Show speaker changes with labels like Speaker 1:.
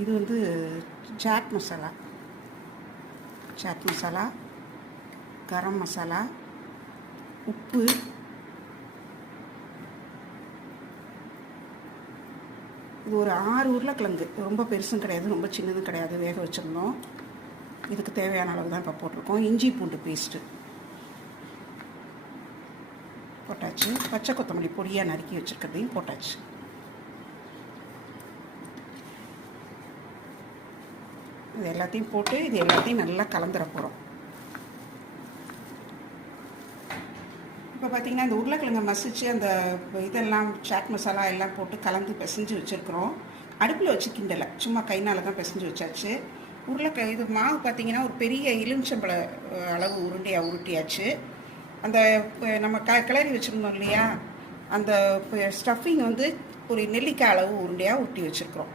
Speaker 1: இது வந்து சாட் மசாலா. சாட் மசாலா கரம் மசாலா உப்பு. இது ஒரு ஆறு உருளைக்கிழங்கு. ரொம்ப பெருசும் கிடையாது ரொம்ப சின்னதும் கிடையாது வேக வச்சுருந்தோம். இதுக்கு தேவையான அளவு தான் இப்போ போட்டிருக்கோம். இஞ்சி பூண்டு பேஸ்ட்டு. போட்டாச்சு. பச்சை கொத்தமல்லி பொடியாக நறுக்கி வச்சுருக்கிறதையும் போட்டாச்சு. இது எல்லாத்தையும் போட்டு இது எல்லாத்தையும் நல்லா கலந்துட போகிறோம் இப்போ பார்த்தீங்கன்னா இந்த உருளைக்கிழங்கு மசிச்சு அந்த இதெல்லாம் சாட் மசாலா எல்லாம் போட்டு கலந்து பிசைஞ்சு வச்சுருக்குறோம். அடுப்பில் வச்சு கிண்டலை. சும்மா கைனால் தான் பிசைஞ்சு வச்சாச்சு. உருளைக்க இது மாவு பார்த்தீங்கன்னா ஒரு பெரிய எலுமிச்சம்பழ அளவு உருண்டையாக உருட்டியாச்சு. அந்த நம்ம க கிளறி வச்சுருந்தோம் இல்லையா? அந்த ஸ்டஃபிங் வந்து ஒரு நெல்லிக்காய் அளவு உருண்டையாக உருட்டி வச்சுருக்குறோம்.